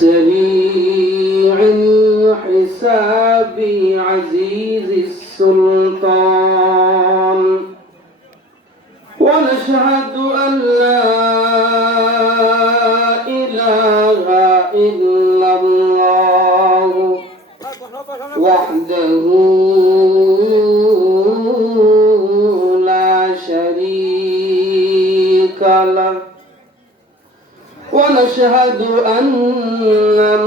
سريع الحساب عزيز السلطان ونشهد أن لا إله إلا الله وحده لا شريك له ونشهد أن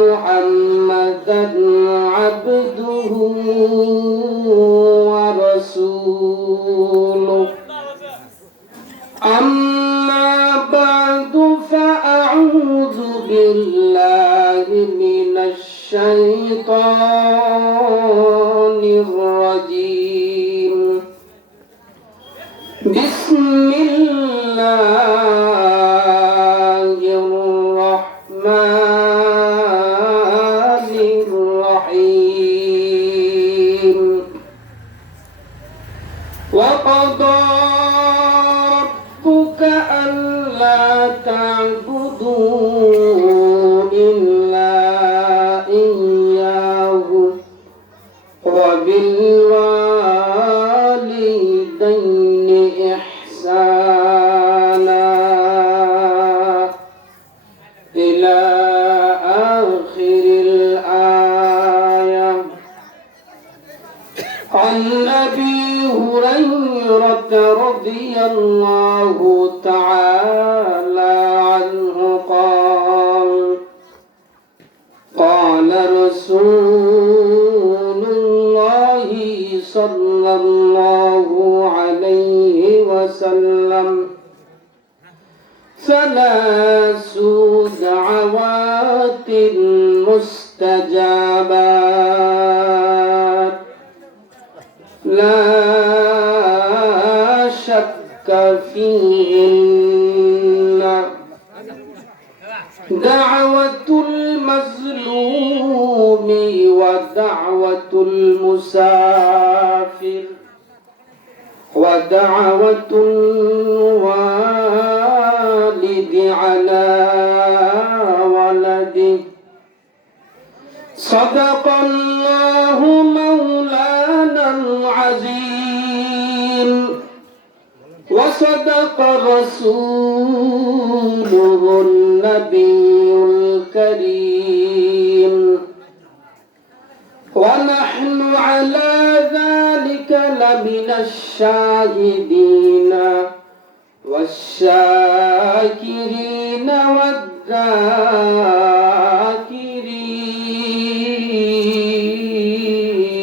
محمدًا عبده ورسوله أما بعد فأعوذ بالله من الشيطان الرجيم بسم الله الرحمن الرحيم وقضى ربك ألا تعبدوا إلا إياه وبالوالدين إحسانا إلى آخر الآية. عن أبي هريرة رضي الله تعالى عنه قال قال رسول الله صلى الله عليه وسلم ثلاث دعوات مستجابات لا شك فيهن دعوة المظلوم ودعوة المسافر ودعوة الوالد على ولده. صدق الله مولانا العظيم وصدق رسوله النبي الكريم ونحن على ذلك لمن الشاهدين والشاكرين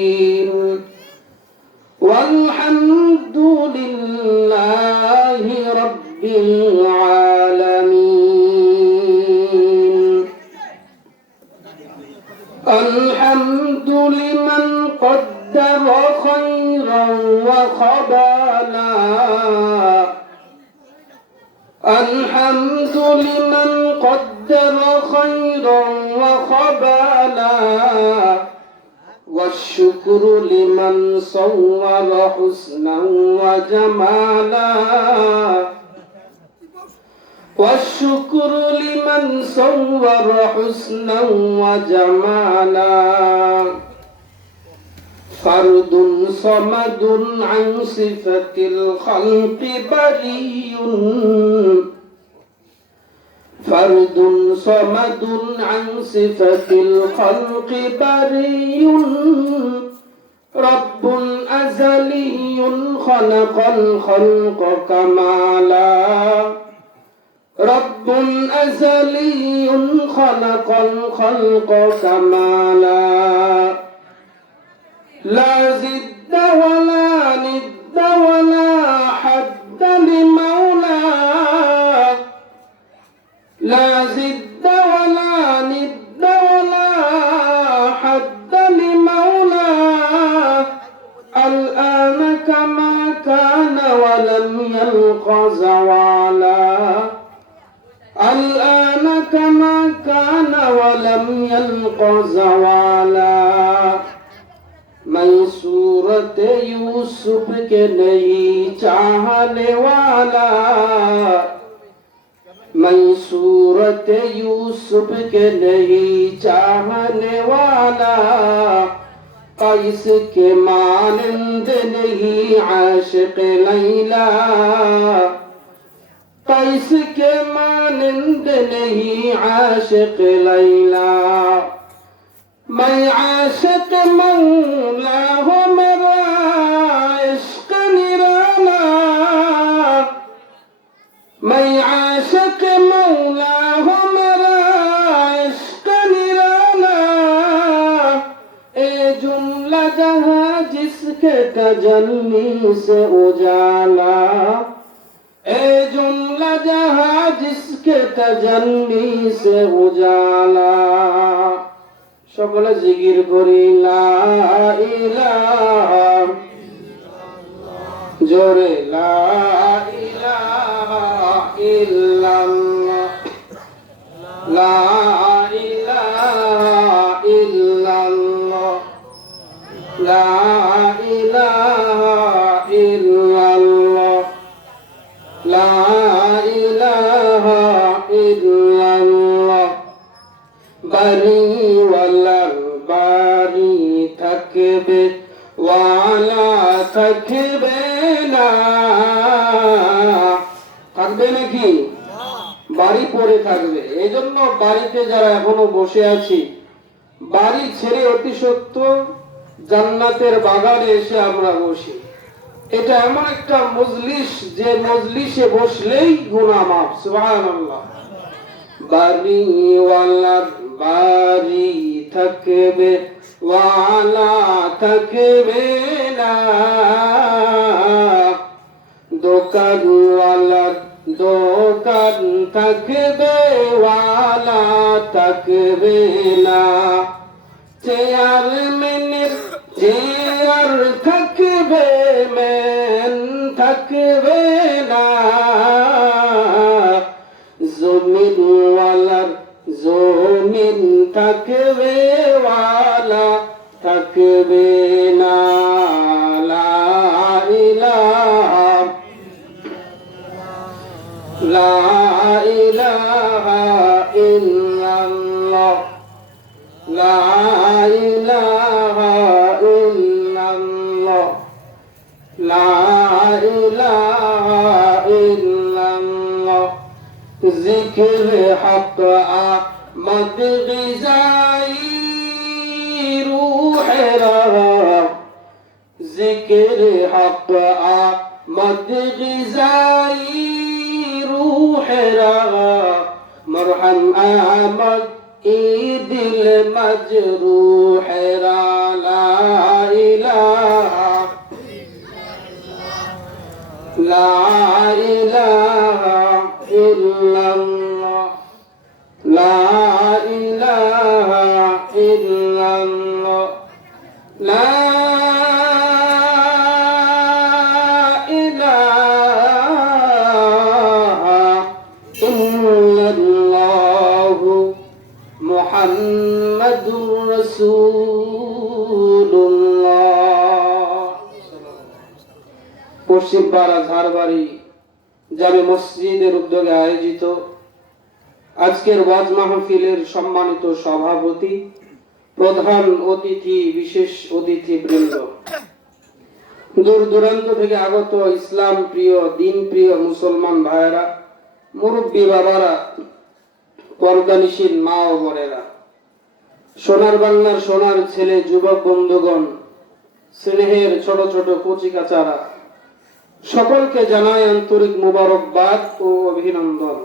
والذاكرين والحمد لله رب العالمين. الحمد لمن قدر خيرا وخبالا الحمد لمن قدر خيرا وخبالا والشكر لمن صور حسنا وجمالا والشكر لمن صور حسنا وجمالا. فرد صمد عن صفة الخلق بريء فرد صمد عن صفة الخلق بريء رب أزلي خلق الخلق كمالا رب أزلي خلق الخلق كمالا لا زد ولا ند ولا حد لمولاه لا زد ولا ند ولا حد لمولاه الآن كما كان ولم يلق زوالا الآن كما كان ولم يلق زوالا. मैं सूरत यूसुफ के नहीं चाहने वाला मैं सूरत यूसुफ के नहीं चाहने वाला, कैस के मानंद नहीं आशिक लैला, कैस के मानंद नहीं आशिक लैला। मैं आशिक मौला हूँ मेरा इश्क निराला, मैं आशिक मौला हूँ मेरा इश्क निराला। ए जुमला जहाँ जिसके तजल्ली से उजाला, ए जुमला जहाँ जिसके तजल्ली से उजाला। সকলে জিকির করি লা ইলাহা, জোরে লা ইলাহা ইল্লাল্লাহ, লা ইলাহা ইল্লাল্লাহ, লা ইলাহা ইল্লাল্লাহ, লা ইলাহা ইল্লাল্লাহ। বাড়ি বাড়ি থাকবে ওয়ালা থাকবে না, থাকবে নাকি? বাড়ি পড়ে থাকবে। এই জন্য বাড়িতে যারা এখনো বসে আছি, বাড়ি ছেড়ে অতি সত্য জান্নাতের বাগানে এসে আমরা বসি। এটা এমন একটা মজলিস যে মজলিসে বসলেই গুনাহ মাফ। সুবহানাল্লাহ। বাড়িওয়ালা বাড়ি থাকবে ওয়ালা থাকবে না, দোকানওয়ালার দোকান থাকবে ওয়ালা থাকবে না, চেয়ারম্যানের চেয়ার থাকবে ম্যান থাকবে না, জমিনওয়ালার জমিন থাকবে ওয়ালা থাকবে না। লা ইলাহা লা ইলাহা ইল্লাল্লাহ, লা ইলাহা ইল্লাল্লাহ, লা ইলাহা ইল্লাল্লাহ। जिक्र हक आमद ग़िज़ाई रूह रहा, जिक्र हक आमद ग़िज़ाई रूह रहा, मरहम आमद ई दिल मजरूह रा। ला इलाहा ला इलाहा इल्लल्लाह, ला इलाहा इल्लल्लाह, ला इलाहा इल्लल्लाह, मुहम्मदुर रसूलुल्लाह। পশ্চিম পাড়া ঝাড়বাড়ি জামে মসজিদের উদ্যোগে আয়োজিত আজকের ওয়াজ মাহফিলের সম্মানিত সভাপতি, প্রধান অতিথি, বিশেষ অতিথিবৃন্দ, দূর দূরান্ত থেকে আগত ইসলাম প্রিয় দিন প্রিয় মুসলমান ভাইয়েরা, মুরব্বী বাবারা, পর্দানিশীন মা ও বোনেরা, সোনার বাংলার সোনার ছেলে, যুবক বন্ধুগণ, স্নেহের ছোট ছোট কচিকাচারা, সকলকে জানাই আন্তরিক মুবারকবাদ ও অভিনন্দন।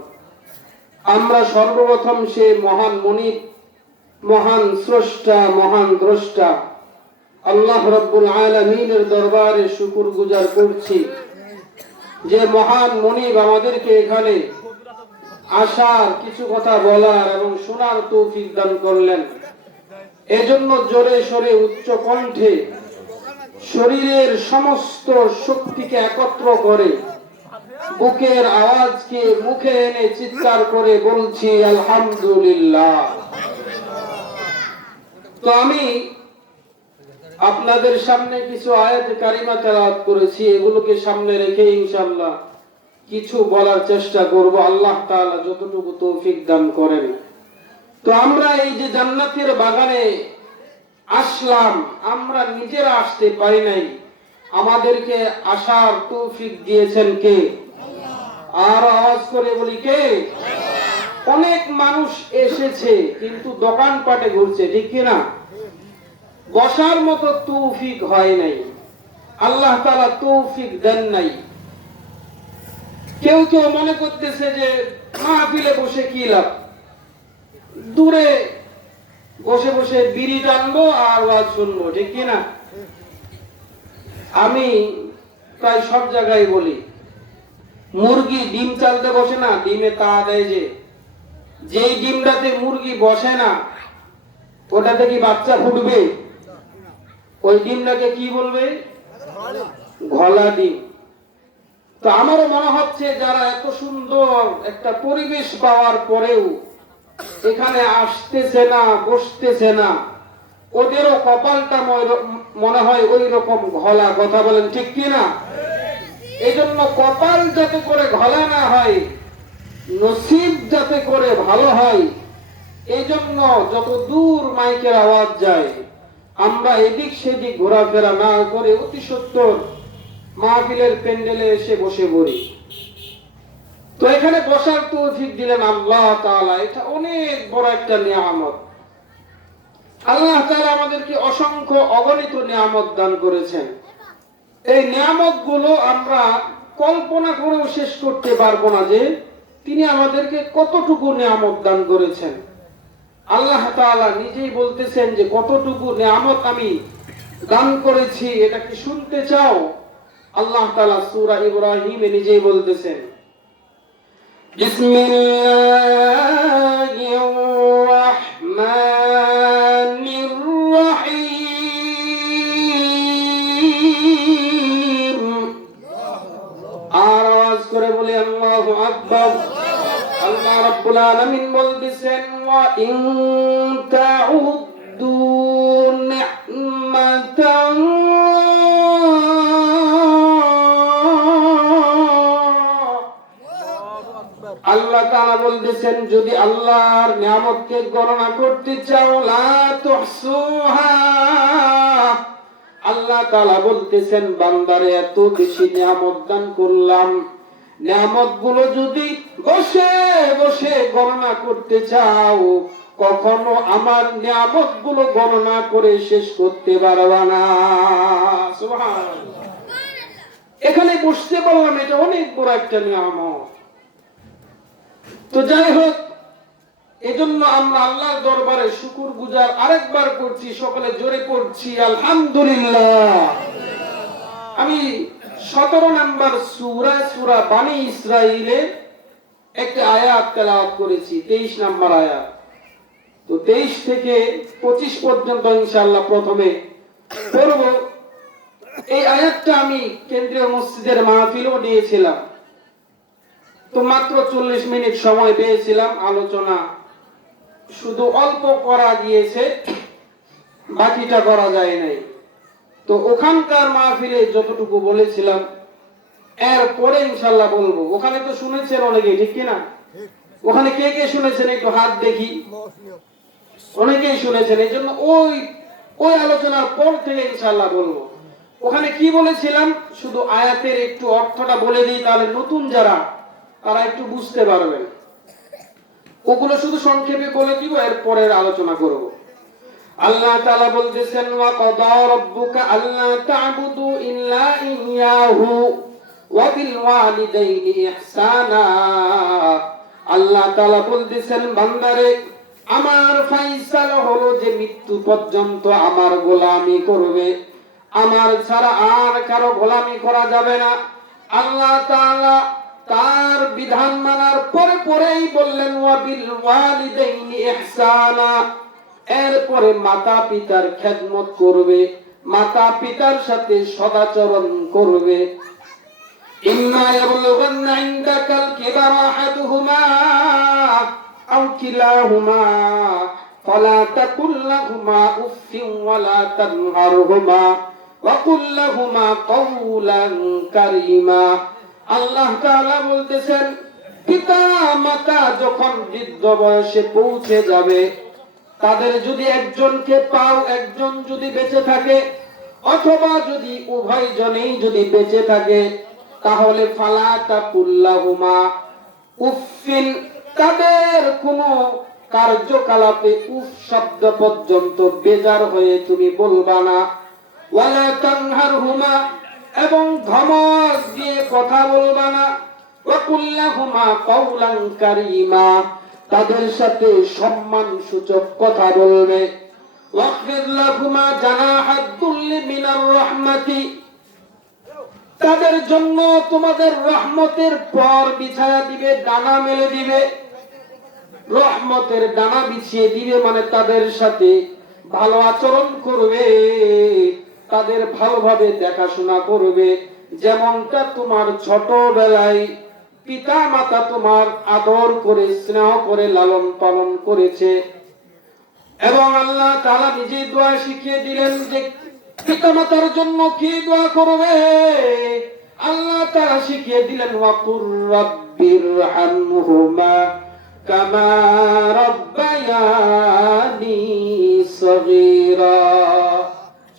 আমরা সর্বপ্রথম সে মহান মুনিব, মহান স্রষ্টা, মহান দ্রষ্টা আল্লাহ রাব্বুল আলামিনের দরবারে শুকর গুজার করছি যে মহান মুনিব আমাদেরকে এখানে আসার, কিছু কথা বলার এবং শোনার তৌফিক দান করলেন। এজন্য জোরে সোরে উচ্চ কণ্ঠে শরীরের সমস্ত শক্তিকে একত্র করে বুকের আওয়াজকে মুখে এনে চিৎকার করে বলছি আলহামদুলিল্লাহ। তো আমি আপনাদের সামনে কিছু আয়াত কারিমা তেলাওয়াত করেছি, এগুলোকে সামনে রেখে ইনশাআল্লাহ কিছু বলার চেষ্টা করব, আল্লাহ তাআলা যতটুকু তৌফিক দান করেন। তো আমরা এই যে জান্নাতের বাগানে আসলাম, আমরা নিজেরা আসতে পারি নাই, আমাদেরকে আসার তৌফিক দিয়েছেন কে? আর আওয়াজ করে বলি কে? অনেক মানুষ এসেছে কিন্তু দোকানপাটে ঘুরছে, ঠিক কিনা? বসার মতো তৌফিক হয় নাই, আল্লাহ তাআলা তৌফিক দেন নাই। কেউ কেউ মনে করতেছে যে মাহফিলে বসে কি লাভ, দূরে বসে বসে বিড়ি টানবো আর ওয়াজ শুনবো, ঠিক কিনা? আমি প্রায় সব জায়গায় বলি, মুরগি ডিম চালতে বসে না, ডিমে তা দেয় যে, যেই ডিমটাতে মুরগি বসে না ওটাতে কি বাচ্চা ফুটবে? ওই ডিমটাকে কি বলবে? ঘোলা ডিম। তো আমারও মনে হচ্ছে যারা এত সুন্দর একটা পরিবেশ পাওয়ার পরেও এখানে আসতেছে না, বসতেছে না, ওদেরও কপালটা মনে হয় ওই রকম ঘোলা। কথা বলেন ঠিক কিনা? এই জন্য কপাল যাতে করে ঘোলা না হয়, নসিব যাতে করে ভালো হয়, এই জন্য যত দূর মাইকের আওয়াজ যায় আমরা এদিক সেদিক ঘোরাফেরা না করে অতি সত্বর মাহফিলের প্যান্ডেলে এসে বসে পড়ি। তো এখানে বসার তৌফিক দিলেন আল্লাহ তাআলা, এটা অনেক বড় একটা নিয়ামত। আল্লাহ তাআলা আমাদেরকে অসংখ্য অগণিত নিয়ামত দান করেছেন। এই নিয়ামত গুলো আমরা কল্পনা করেও শেষ করতে পারবো না যে তিনি আমাদেরকে কতটুকু নিয়ামত দান করেছেন। আল্লাহ তাআলা নিজেই বলতেছেন যে কতটুকু নিয়ামত আমি দান করেছি, এটা কি শুনতে চাও? আল্লাহ তাআলা সূরা ইব্রাহিমে নিজেই বলতেছেন, বিসমিল্লাহির রাহমানির রাহিম। আর আওয়াজ করে বলি আল্লাহু আকবার। আল্লাহ রাব্বুল আলামিন বলতেছেন, ওয়া ইন তাউদ্দু নি'মাতান আল্লাহ তাআলা বলতেছেন যদি আল্লাহর নিয়ামতকে গণনা করতে চাও লা তুহসুহা। আল্লাহ তাআলা বলতেছেন বান্দারে এত বেশি নিয়ামত দান করলাম, নিয়ামত গুলো যদি বসে বসে গণনা করতে চাও কখনো আমার নিয়ামত গুলো গণনা করে শেষ করতে পারবা না। সুবহানাল্লাহ। এখানে বসতে পারলাম, এটা অনেক বড় একটা নিয়ামত। তো যাই হোক, এজন্য আমরা আল্লাহর দরবারে শুকর গুজার আরেকবার করছি, সকলে জোরে পড়ছি আলহামদুলিল্লাহ। আমি 17 নম্বর সূরা বানী ইসরাঈলের একটা আয়াত তেলাওয়াত করেছি, 23 নম্বর আয়াত। তো 23 থেকে 25 পর্যন্ত ইনশাআল্লাহ প্রথমে পড়ব। এই আয়াতটা আমি কেন্দ্রীয় মসজিদের মাহফিলও দিয়েছিলাম। তো মাত্র 40 মিনিট সময় পেয়েছিলাম, আলোচনা শুধু অল্প করা গিয়েছে, বাকিটা করা যায় নাই। তো ওখানকার মাহফিলে যতটুকু বলেছিলাম এরপরে ইনশাআল্লাহ বলবো। ওখানে তো শুনেছেন অনেকেই, ঠিক কিনা? ওখানে কে কে শুনেছেন একটু হাত দেখি। অনেকেই শুনেছেন, এই জন্য ওই আলোচনার পর থেকে ইনশাআল্লাহ বলবো। ওখানে কি বলেছিলাম শুধু আয়াতের একটু অর্থটা বলে দিই, তাহলে নতুন যারা তারা একটু বুঝতে পারবেন। ওগুলো শুধু সংক্ষেপে বলে দিব, এরপরে আলোচনা করব। আল্লাহ তাআলা বলতেছেন, ওয়া কাদা রাব্বুকা আল্লা তা'বুদু ইল্লা ইয়্যাহু ওয়া বিল ওয়ালিদাইনি ইহসানা। আল্লাহ তাআলা বলতেছেন বান্দারে আমার ফয়সালা হলো যে মৃত্যু পর্যন্ত আমার গোলামি করবে, আমার ছাড়া আর কারো গোলামি করা যাবে না। আল্লাহ তাআলা তার বিধান মানার পরে পরেই বললেন ওয়া বিল ওয়ালিদাইনি ইহসানা, এরপরে মাতা পিতার খেদমত করবে, মাতা পিতার সাথে সদাচরণ করবে। ইম্মা ইয়াবলুগান্না ইনদাকাল কিবারা আহাদুহুমা আও কিলাহুমা ফালা তাকুল লাহুমা উফফিন ওয়ালা তানহারহুমা ওয়া কুল লাহুমা কাওলান কারীমা। আল্লাহ তাআলা বলতেছেন, পিতা মাতা যখন বৃদ্ধ বয়সে পৌঁছে যাবে, তাদের যদি একজনকে পাও, একজন যদি বেঁচে থাকে, অথবা যদি উভয় জনেই যদি বেঁচে থাকে, তাহলে ফালা তাকুল্লাহুমা উফিন, তাদের কোনো কার্যকলাপে উফ শব্দ পর্যন্ত বেজার হয়ে তুমি বলবা না। ওয়ালা তানহারহুমা, এবং ধমক দিয়ে কথা বলবা না। ওয়াকুল্লাহুমা কাওলান কারীমা, তাদের সাথে সম্মান সূচক কথা বলবে। ওয়াখফিদ লাহুমা জানাহাদ দুল্লি মিনার রাহমাতি, তাদের জন্য তোমাদের রহমতের পর বিছায়া দিবে, ডানা মেলে দিবে। রহমতের ডানা বিছিয়ে দিবে মানে তাদের সাথে ভালো আচরণ করবে, তাদের ভালোভাবে দেখাশোনা করবে, যেমনটা তোমার ছোটবেলায় পিতা মাতা তোমার আদর করে স্নেহ করে লালন পালন করেছে। এবং আল্লাহ তাআলা নিজে দোয়া শিখিয়ে দিলেন যে পিতা মাতার জন্য কি দোয়া করবে। আল্লাহ তাআলা শিখিয়ে দিলেন, ওয়াকুর রাব্বিরহামহুমা কামা রাব্বায়ানি সগীরা।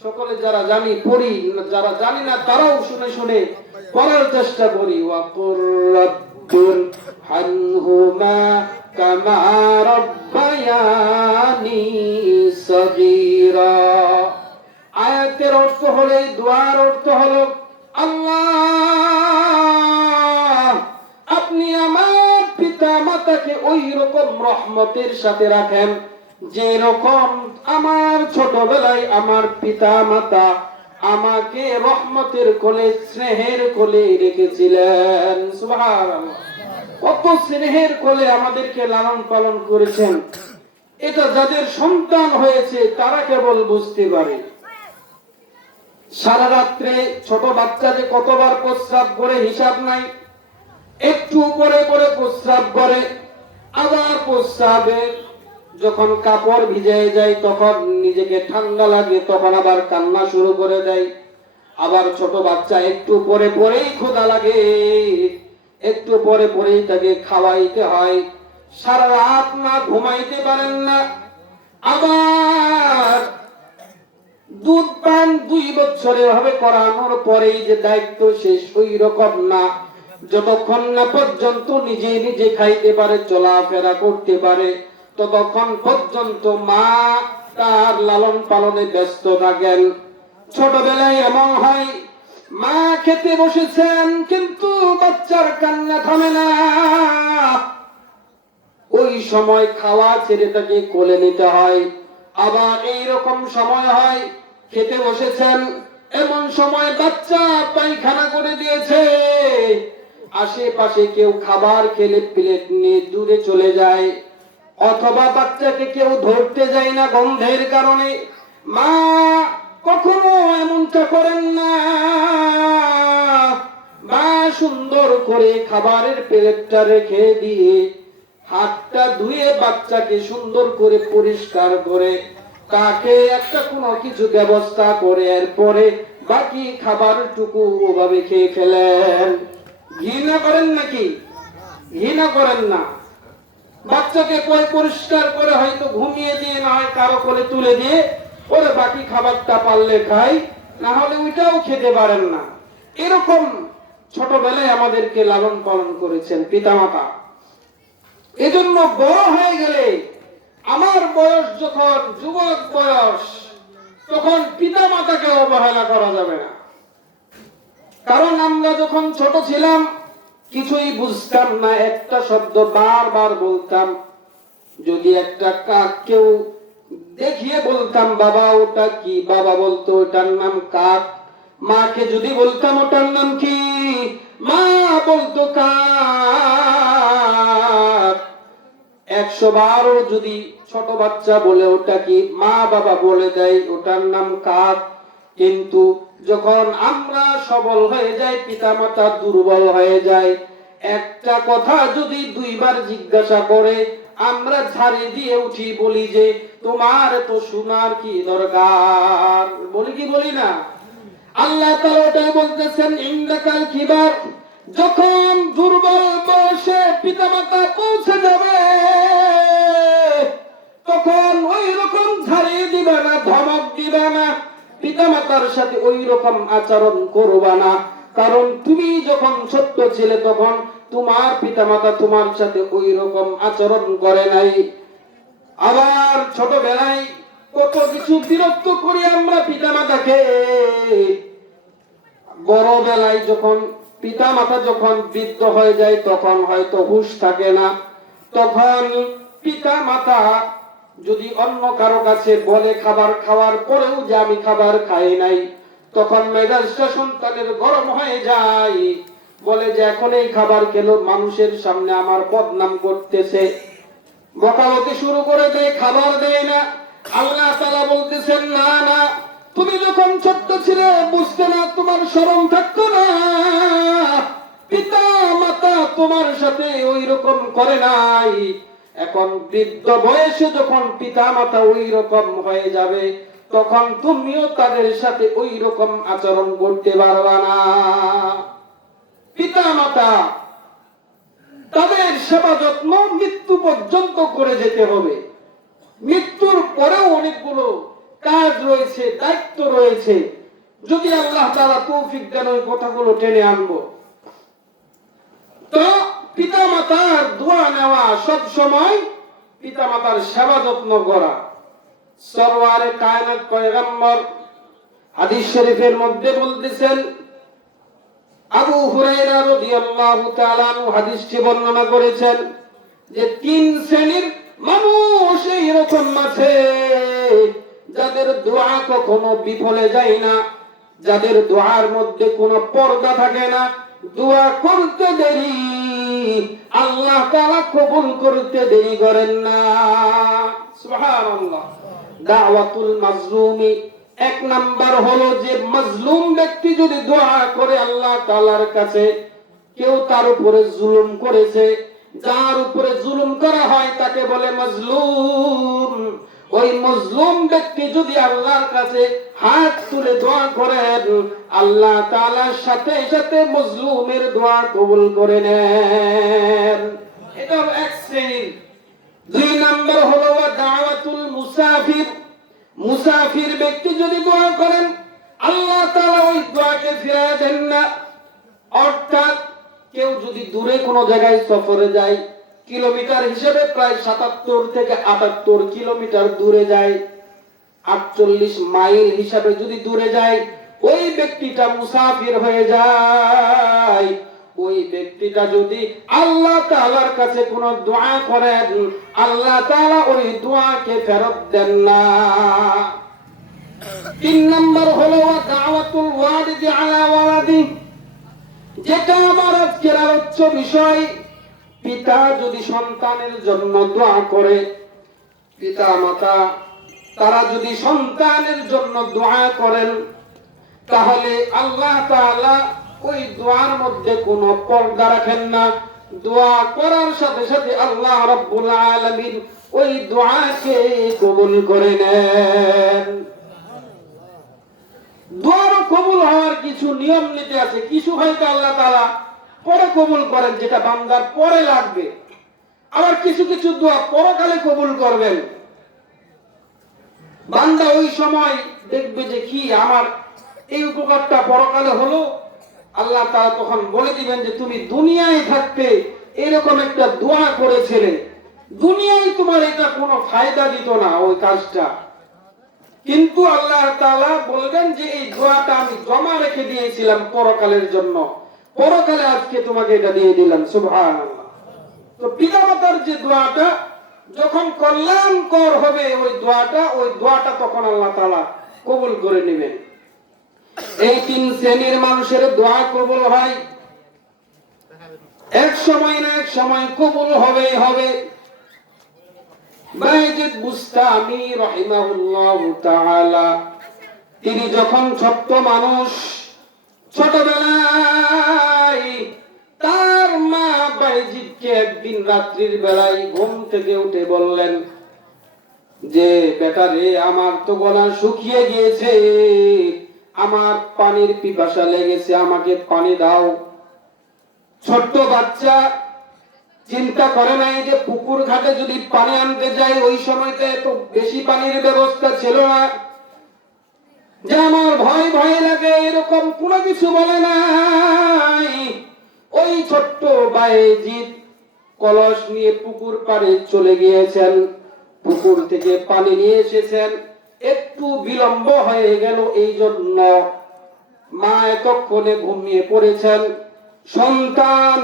সকলে যারা জানি পড়ি, যারা জানি না তারাও শুনে শুনে পড়ার চেষ্টা করি। ওয়াকুর রাব্বিরহামহুমা কামা রাব্বায়ানি সগীরা। আয়াতের অর্থ হলো, দুআর অর্থ হলো, আল্লাহ আপনি আমার পিতা মাতাকে ওই রকম রহমতের সাথে রাখেন যে রকম আমার ছোটবেলায় আমার পিতা মাতা আমাকে রহমতের কোলে স্নেহের কোলে রেখেছিলেন। সুবহানাল্লাহ, কত স্নেহের কোলে আমাদেরকে লালন পালন করেছেন। এটা যাদের সন্তান হয়েছে তারা কেবল বুঝতে পারে। সারা রাত্রে ছোট বাচ্চা যে কতবার প্রস্রাব করে হিসাব নাই। একটু পরে পরে প্রস্রাব করে, আবার প্রস্রাবে যখন কাপড় ভিজে যায় তখন নিজেকে ঠান্ডা লাগে, তখন আবার কান্না শুরু করে দেয়। আবার ছোট বাচ্চা একটু পরে পরেই ক্ষুধা লাগে, একটু পরে পরেই তাকে খাওয়াইতে হয়। সারা রাত না ঘুমাইতে পারেন না। আবার দুধ পান 2 বছরে ভাবে করানোর পরেই যে দায়িত্ব শেষ, ওই রকম না। যতক্ষণ না পর্যন্ত নিজে নিজে খাইতে পারে, চলাফেরা করতে পারে, ততক্ষণ পর্যন্ত মা তার লালন পালনে ব্যস্ত থাকেন। ছোটবেলায় এমন হয়, মা খেতে বসেছেন কিন্তু বাচ্চার কান্না থামে না। ওই সময় খাওয়া ছেড়ে তাকে কোলে নিতে হয়। আবার এই রকম সময় হয়, খেতে বসেছেন, এমন সময় বাচ্চা পায়খানা করে দিয়েছে, আশেপাশে কেউ খাবার খেলে প্লেট নিয়ে দূরে চলে যায়, অথবা বাচ্চাকে কেউ ধরতে যায় না গন্ধের কারণে। মা কখনো এমনটা করেন না। মা সুন্দর করে খাবারের প্লেটটা রেখে দিয়ে হাতটা ধুয়ে বাচ্চাকে সুন্দর করে পরিষ্কার করে তাকে একটা কোনো কিছু ব্যবস্থা করে এরপরে বাকি খাবারটুকু ওভাবে খেয়ে ফেলেন। ঘৃণা করেন নাকি? ঘৃণা করেন না। বাচ্চাকে পরিষ্কার করে হয়তো ঘুমিয়ে দিয়ে না হয় কারো কোলে তুলে দিয়ে ওরে বাকি খাবারটা পারলে খাই, না হলে ওইটাও খেতে পারেন না। এরকম ছোটবেলায় আমাদেরকে লালন পালন করেছেন পিতামাতা। এজন্য বড় হয়ে গেলে, আমার বয়স যখন যুবক বয়স, তখন পিতা মাতাকে অবহেলা করা যাবে না। কারণ আমরা যখন ছোট ছিলাম কিছুই বুঝতাম না, একটা শব্দ বারবার বলতাম। যদি একটা কাক কেউ দেখিয়ে বলতাম বাবা ওটা কি, বাবা বলতো ওটার নাম কাক। মাকে যদি বলতাম ওটার নাম কি, মা বলতো কাক। 100 বারও যদি ছোট বাচ্চা বলে ওটা কি, মা বাবা বলে দেয় ওটার নাম কাক। কিন্তু যখন আমরা সবল হয়ে যাই, পিতামাতা দুর্বল হয়ে যায়, একটা কথা যদি 2 বার জিজ্ঞাসা করে আমরা ঝাড়ি দিয়ে উঠি, বলি যে তোমার তো শোনার কি দরকার, বলি কি বলি না? আল্লাহ তাআলা ওটাই বলতেছেন, ইন্দাকাল কিবার যখন দুর্বল বয়সে পিতামাতা পৌঁছে যাবে, তখন ওই রকম ঝাড়িয়ে দিবে না, ধমক দিবে না, পিতামাতার সাথে ওই রকম আচরণ করবা না। কারণ তুমি যখন ছোট্ট ছিলে তখন তোমার পিতামাতা তোমার সাথে ওই রকম আচরণ করে নাই। আবার ছোটবেলায় কত কিছু বিরক্ত করি আমরা পিতামাতাকে, বড় বেলায় যখন পিতামাতা যখন বৃদ্ধ হয়ে যায় তখন হয়তো হুঁশ থাকে না, তখন পিতামাতা যদি অন্য কারো কাছে বলে খাবার খাওয়ার পরেও যে আমি খাবার খাই নাই, তখন মেজাজটা সন্তানের গরম হয়ে যায়, বলে যে এখন এই খাবার খেলো মানুষের সামনে আমার বদনাম করতেছে, বকাবকি শুরু করে দেয়, খাবার দেয় না। আল্লাহ তাআলা বলতেছেন না না, তুমি যখন ছোট্ট ছিলে বুঝতে না, তোমার শরম থাকতো না, পিতা মাতা তোমার সাথে ওই রকম করে নাই। এখন বৃদ্ধ বয়সে যখন পিতা মাতা ওই রকম হয়ে যাবে, তখন তুমিও তাদের সাথে ওই রকম আচরণ করতে পারবা না। পিতা মাতা তাদের সেবা যত্ন মৃত্যু পর্যন্ত করে যেতে হবে। মৃত্যুর পরেও অনেকগুলো কাজ রয়েছে, দায়িত্ব রয়েছে। যদি আল্লাহ তাআলা তৌফিক দেন ওই কথাগুলো টেনে আনবো। তো পিতা মাতার দোয়া নেওয়া, সব সময় পিতা মাতার সেবা যত্ন করা। সরওয়ারে কায়নাত পয়গম্বর হাদিস শরীফের মধ্যে বলতেছেন, আবু হুরায়রা রাদিয়াল্লাহু তাআলা আনহু হাদিসটি বর্ণনা করেছেন যে 3 শ্রেণীর মানুষ এরকম আছে যাদের দোয়া কখনো বিফলে যায় না, যাদের দোয়ার মধ্যে কোনো পর্দা থাকে না, দোয়া করতে দেরি আল্লাহ তাআলা কবুল করতে দেরি করেন না। সুবহানাল্লাহ। দাওয়াতুল মাজলুমি, এক নাম্বার হলো যে মাজলুম ব্যক্তি যদি দোয়া করে আল্লাহ তাআলার কাছে, কেউ তার উপরে জুলুম করেছে, যার উপরে জুলুম করা হয় তাকে বলে মাজলুম। ওই মাজলুম ব্যক্তি যদি আল্লাহর কাছে হাত তুলে দোয়া করেন, আল্লাহ তাআলার সাথে সাথে মাজলুমের দোয়া কবুল করে নেন। এটা হলো এক শ্রেণীর। 2 নাম্বার হলো দাওয়াতুল মুসাফির। মুসাফির ব্যক্তি যদি দোয়া করেন, আল্লাহ তাআলা ওই দোয়াকে ফিরিয়ে দেন না। অর্থাৎ কেউ যদি দূরে কোনো জায়গায় সফরে যায়, কিলোমিটার হিসেবে প্রায় 77 থেকে 78 কিলোমিটার দূরে যায়, 48 মাইল হিসাবে যদি দূরে যায়, ওই ব্যক্তিটা মুসাফির হয়ে যায়। ওই ব্যক্তিটা যদি আল্লাহ তাআলার কাছে কোনো দোয়া করেন, আল্লাহ তাআলা ওই দোয়াকে ফেরত দেন না। 3 নাম্বার হলো দাওয়াতুল ওয়ালিদি আলা ওয়ালাদি, যেটা আমার আজকের আলোচ্য বিষয়। পিতা যদি সন্তানের জন্য দোয়া করে, পিতা মাতা তারা যদি সন্তানের জন্য দোয়া করেন, তাহলে আল্লাহ তাআলা ওই দোয়ার মধ্যে কোনো পর্দা রাখেন না। দোয়া করার সাথে সাথে আল্লাহ রাব্বুল আলামিন ওই দোয়াকে কবুল করে নেন। দোয়ার কবুল হওয়ার কিছু নিয়ম নীতি আছে, কিছু হয়তো আল্লাহ তাআলা পরে কবুল করেন যেটা বান্দার পরে লাগবে, আবার কিছু কিছু দোয়া পরকালে কবুল করবেন। বান্দা ওই সময় দেখবে যে কি আমার এই উপকারটা পরকালে হলো, আল্লাহ তাআলা তখন বলে দিবেন যে তুমি দুনিয়ায় থাকতে এরকম একটা দোয়া করেছিলে, দুনিয়ায় তোমার এটা কোনো ফায়দা দিত না ওই কাজটা, কিন্তু আল্লাহ তাআলা বলবেন যে এই দোয়াটা আমি জমা রেখে দিয়েছিলাম পরকালের জন্য, পরকালে আজকে তোমাকে এটা দিয়ে দিলাম। সুবহানাল্লাহ। তো পিতামাতার যে দোয়াটা যখন কল্যাণকর হবে ওই দোয়াটা তখন আল্লাহ তাআলা কবুল করে নেবেন। এই 3 শ্রেণীর মানুষের দোয়া কবুল হয়, এক সময় না এক সময় কবুল হবেই হবে। বাইজিদ বুস্তামি রাহিমাহুল্লাহু তাআলা, তিনি যখন ছোট্ট মানুষ, ছোটবেলায় তার মা বাইজিদকে একদিন রাত্রির বেলায় ঘুম থেকে উঠে বললেন যে বেটা রে, আমার তো গলা শুকিয়ে গিয়েছে, আমার পানির পিপাসা লেগেছে, আমাকে পানি দাও। ছোট্ট বাচ্চা চিন্তা করে নাই যে পুকুর ঘাটে যদি পানি আনতে যাই, ওই সময়তে এত বেশি পানির ব্যবস্থা ছিল না, যে আমার ভয় ভয় লাগে, এরকম কোনো কিছু বলে নাই। ওই ছোট্ট বায়েজিদ কলস নিয়ে পুকুর পাড়ে চলে গিয়েছেন, পুকুর থেকে পানি নিয়ে এসেছেন। একটু বিলম্ব হয়ে গেল, এই জন্য মা এতক্ষণে ঘুমিয়ে পড়েছেন। সন্তান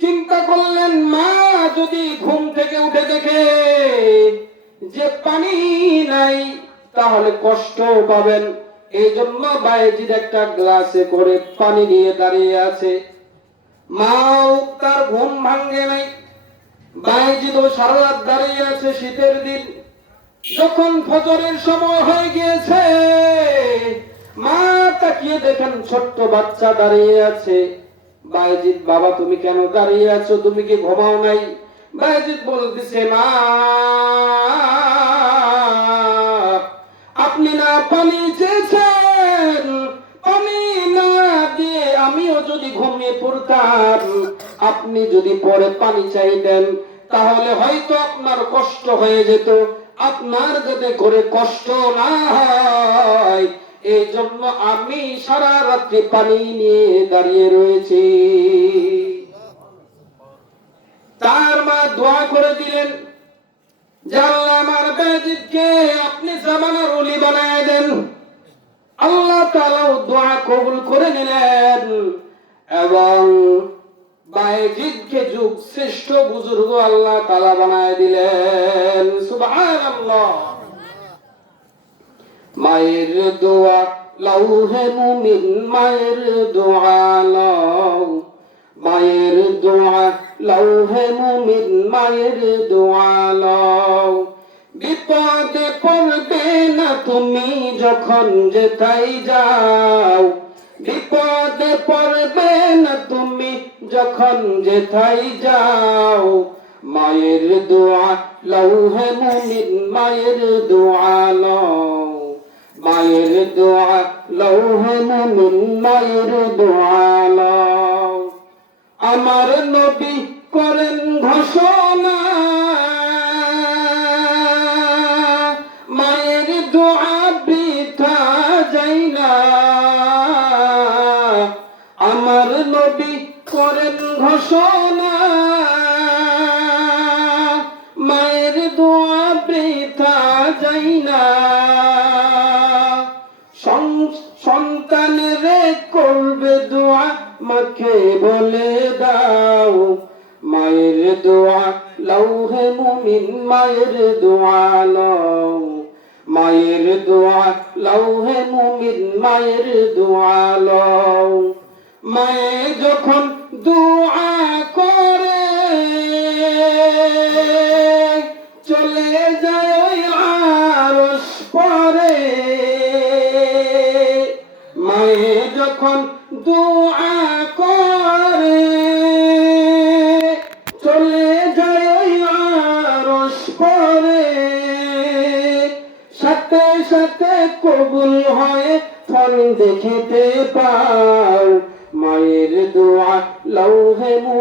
চিন্তা করলেন, মা যদি ঘুম থেকে উঠে দেখে যে পানি নাই তাহলে কষ্ট পাবেন। এই জন্য বায়েজিদ একটা গ্লাসে করে পানি নিয়ে দাঁড়িয়ে আছে। মাও তার ঘুম ভাঙ্গে নাই, বায়েজিদও সারা রাত দাঁড়িয়ে আছে শীতের দিন। যখন ফজরের সময় হয়ে গিয়েছে, মা তাকিয়ে দেখেন ছোট্ট বাচ্চা দাঁড়িয়ে আছে। বায়েজিদ, বাবা তুমি কেন দাঁড়িয়ে আছো, তুমি কি ঘুমাও নাই? বায়েজিদ বলতেছে, মা আপনি না পানি চেয়েছেন, পানি না দিয়ে আমিও যদি ঘুমিয়ে পড়তাম, আপনি যদি পরে পানি চাইতেন তাহলে হয়তো আপনার কষ্ট হয়ে যেত। আপনার যাতে করে কষ্ট না হয় এই জন্য আমি সারা রাত্রি পানি নিয়ে দাঁড়িয়ে রয়েছি। তার মা দোয়া করে দিলেন, যে আল্লাহ আমার বায়েজিদকে আপনি জামানার ওলি বানায় দেন। আল্লাহ তাআলাও দোয়া কবুল করে নিলেন এবং বায়েজিদকে যুগ শ্রেষ্ঠ বুজুর্গ আল্লাহ তাআলা বানায় দিলেন। সুবহানাল্লাহ। মায়ের দোয়া লাউহে মুমিন, মায়ের দোয়া লাও, মায়ের দোয়া লাউহে মুমিন, মায়ের দোয়া লাও। বিপদে পড়বে না তুমি যখন যেথায় যাও, বিপদে পড়বে না তুমি যখন যেথায় যাও। মায়ের দোয়া লাউহে মুমিন, মায়ের দোয়া লাও, মায়ের দোয়া লাউহে মুমিন, মায়ের দোয়া লাও। আমার নবী করেন ঘোষণা, মায়ের দোয়া বৃথা যায় না। আমার নবী করেন ঘোষণা, মায়ের দোয়া বৃথা যায় না। সন্তানেরে করবে দোয়া মাকে বলে দাও, মায়ের দোয়া লাউহে মুমিন, মায়ের দোয়া লাও, মায়ের দোয়া লাউহে মুমিন, মায়ের দোয়া লাও। মায়ে যখন দোয়া করে চলে যায় ওই আরশ পরে, মায়ে যখন দোয়া করে চলে যায় ওই আরশ পরে, সাথে সাথে কবুল হয়ে ফল দেখিতে পাও। মায়ের দোয়া লাউহে